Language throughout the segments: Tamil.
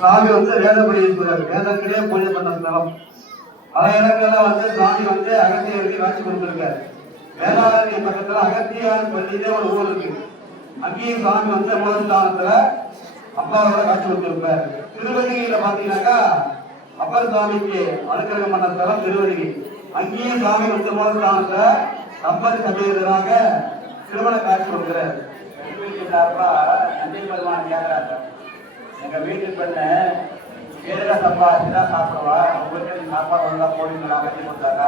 சாமி வேதபடி வேதங்களே பூஜை பண்ண ஸ்தலம். பல இடங்கள்ல சாமி அகத்தியருக்கு காட்சி கொடுத்திருக்காரு. வேதாரண்ய பக்கத்துல அகத்தியார் பள்ளியிலே ஒரு ஊர் இருக்கு. அங்கேயும் சாமி மூலஸ்தானத்துல அப்பாவோட காட்சி கொடுத்திருப்பாரு. திருவதிகையில பாத்தீங்கன்னாக்கா அப்பர் சாமிக்கு அனுக்கிரகம் பண்ண ஸ்தலம் திருவதிகை. அங்கேயும் சாமி மூலஸ்தானத்துல தம்பதி சமேதராக திருமண காட்சி கொடுக்கிறார். நந்தி பெருமான் கேட்கிறாங்க, எங்க வீட்டு பெண்ணு கேரள சம்பாதிச்சுதான் சாப்பிடுவா, உங்களுக்கு சாப்பாடு வந்தா போடுங்களா, கட்டி கொடுத்தாங்க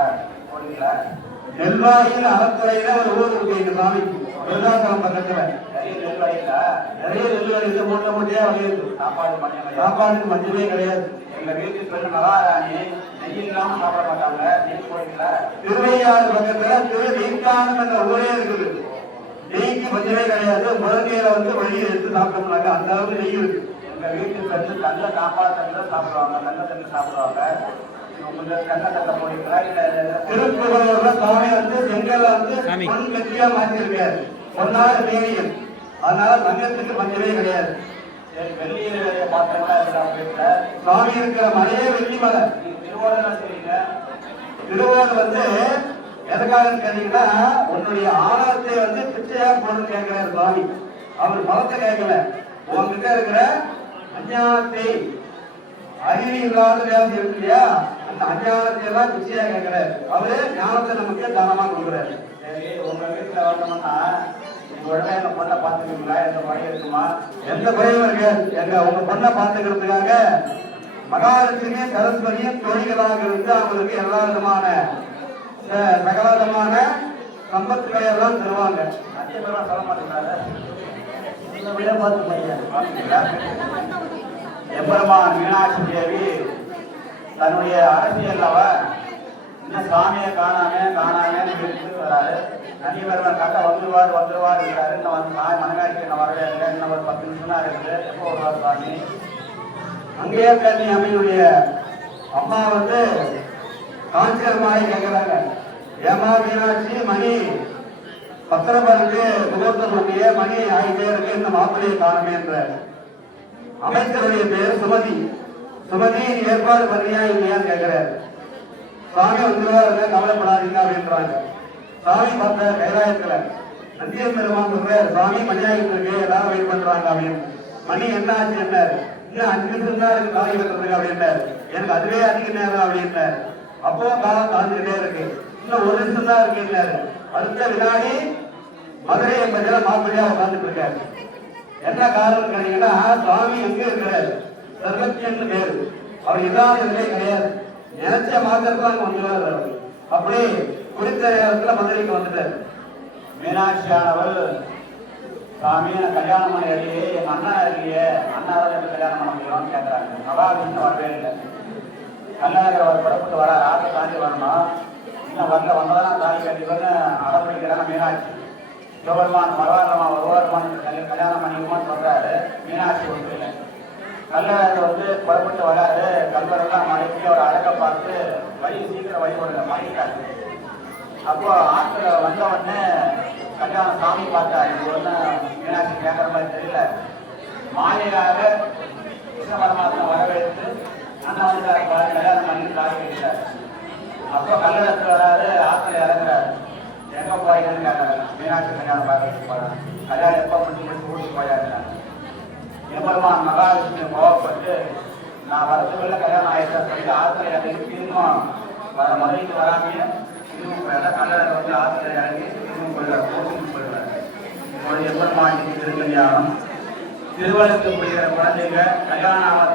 போடுங்களா. நெல்வாயில் அறத்துறையில ஒரு ஊர் இருக்கு எங்க சாமிக்கு, விருதாச்சலம் பக்கத்துல. நிறைய நெல்வாயில நிறைய நெல்வாயில மூட்டை மூட்டையா வகையுது. சாப்பாடுக்கு மஞ்சளே கிடையாது. எங்க வீட்டு பெண்ணு மகாராணி நெய் இல்லாம சாப்பிட மாட்டாங்க, நெய் போடுங்களா. திருவையாறு பக்கத்துல திரு நீர்கானம் என்ற ஊரே இருக்குது. நெய்க்கு மஞ்சளே கிடையாது. முருங்கையில வழியை எடுத்து சாப்பிட்டோம்னாங்க, அந்த அளவுக்கு நெய் இருக்கு. எங்க வீட்டு பெண்ணு நல்ல சாப்பாடு தண்ணி சாப்பிடுவாங்க, நல்ல தண்ணி சாப்பிடுவாங்க. திருப்புகழூர்ல சாமி செங்கல்ல பொன் கட்சியா மாற்றிருக்காரு. பொன்னால மேனியம், அதனால தங்கத்துக்கு மஞ்சளே கிடையாது. வெள்ளியில பார்த்தோம்னா சாமி இருக்கிற மலையே வெள்ளி மலை. திருவோடு எதுக்காக கேட்டீங்கன்னா, உன்னுடைய ஆணவத்தை பிச்சையா போட்டு கேட்கிறார் சாமி. அவர் மலத்தை கேட்கல, உங்ககிட்ட இருக்கிற அஞ்ஞானத்தை அறிவு இல்லாத வேலை இருக்கு இல்லையா, அந்த அஞ்ஞானத்தை எல்லாம் பிச்சையா கேட்கிறார். அவரு ஞானத்தை நமக்கு தானமா கொடுக்குறாரு. சரி, உங்க வீட்டுல வரணும்னா உடனே எங்க பொண்ணை பார்த்துக்கிறீங்களா, எந்த பயம் இருக்குமா? எந்த பயம் இருக்கு? உங்க பொண்ணை பார்த்துக்கிறதுக்காக மகாலட்சுமி சரஸ்வதியும் தொழில்களாக இருந்து அவங்களுக்கு எல்லா விதமான சகல விதமான சம்பத்துக்களை எல்லாம் தருவாங்க. அதிகமாக சொல்ல மாட்டேங்கிறாரு. எம்பெருமான் மீனாட்சி தேவி தன்னுடைய அரசியல் இன்னும் சாமியை காணாமன்னு வராரு. நந்திவரவன் கட்ட வந்துருவார் இருக்கிறாரு. இன்னும் சாமி மனகாட்சி என்ன வரவே இல்லை. இன்னும் ஒரு 10 நிமிஷம் தான் இருக்குது. எப்போ வருவார் சாமி? அங்கேயே கல்வி அம்மையுடைய அம்மா காஞ்சிரமாய் கேட்கிறாங்க, ஏமா மீனாட்சி, மணி 10 முகூர்த்தம் மணி ஆகிட்டே இருக்கு, இந்த மாப்பிள்ளையை காணுமே என்ற. அமைச்சருடைய பேர் சுமதி. சுமதி ஏற்பாடு பண்ணியா இல்லையான்னு கேட்கிறாரு. சாமி வந்துருவாருங்க, கவலைப்படாதீங்க அப்படின்றாங்க. சாமி பார்த்த கைலாயத்துல நந்தியம் பெருமான் சொல்றாரு, சாமி மணி ஆகிட்டு இருக்கு, எல்லாரும் வெயிட் பண்றாங்க அப்படின்னு. மணி என்ன ஆச்சு என்ன, இன்னும் 5 நிமிஷம் தான் இருக்கு காலை கட்டுறதுக்கு அப்படின்னாரு. எனக்கு அதுவே அதிக நேரம் அப்படின்னாரு. அப்போ காலம் தாழ்ந்துகிட்டே இருக்கு, இன்னும் 1 நிமிஷம் தான் இருக்குன்னாரு. அடுத்த வினாடி மதுரை என்பதில மாப்பிள்ளையா உட்கார்ந்துட்டு இருக்காரு. என்ன காரணம் கேட்டீங்கன்னா, சுவாமி எங்க இருக்கிறாரு? சர்வத்தியன்னு பேரு. அவர் இல்லாத நிலை கிடையாது. நினைச்ச மாத்திரத்துல அங்க வந்துடுவார். அவர் அப்படியே குறித்த நேரத்துல மதுரைக்கு வந்துட்டார். மீனாட்சியானவர், சாமி கல்யாணம் பண்ண இல்லையே, எங்க அண்ணா இல்லையே, அண்ணாவில் எப்படி கல்யாணம் பண்ண முடியும்னு கேட்கறாங்க. மகாவிஷ்ணு வரவே இல்லை. கல்யாணம் அவர் புறப்பட்டு வர ஆற்ற தாண்டி வரணும், இன்னும் வந்ததான் தாண்டி கட்டிக்கொன்னு அடம்பிடிக்கிறாங்க மீனாட்சி. சிவபெருமான் மரவாரமா வருவாருமான் கல்யாணம் பண்ணிக்குமான்னு சொல்றாரு. மீனாட்சி ஒன்று இல்லை. கல்யாணத்தை புறப்பட்டு வராரு. கல்வரெல்லாம் மனைவி அவர் அழக பார்த்து சீக்கிரம் வழி கொடுங்க மாட்டிட்டாரு. அப்போ ஆற்றுல வந்த உடனே கல்யாணம் சாமி பார்த்தாரு. இது மீனாட்சி கேட்கற மாதிரி தெரியல. மாலையாக கிருஷ்ண பரமாத்மா வரவேற்று அண்ணா கல்யாணம் பண்ணி தாய் கட்டிட்டாரு. அப்போ கல்யாணத்துல வராது, ஆற்றுல இறங்குறாரு. எங்க போறீங்கன்னு கேட்டாங்க. மீனாட்சி கல்யாணம் பார்க்கறதுக்கு போறாங்க. கல்யாணம் எப்போ முடிச்சு கூட்டிட்டு போயாருங்க. எம்பெருமான் மகாவிஷ்ணு கோவப்பட்டு, நான் வரதுக்குள்ள கல்யாணம் ஆயிடுச்சா சொல்லி ஆற்றுல இறங்கி திரும்பவும் மதுரைக்கு வராமையே திரும்ப கல்யாணம் ஆற்றுல இறங்கி திரும்ப போயிடுறாரு, கோவிலுக்கு போயிடுறாரு. எம்பெருமான் திருக்கல்யாணம் திருவள்ளத்துக்கு முடிகிற குழந்தைங்க கல்யாணம் ஆகாத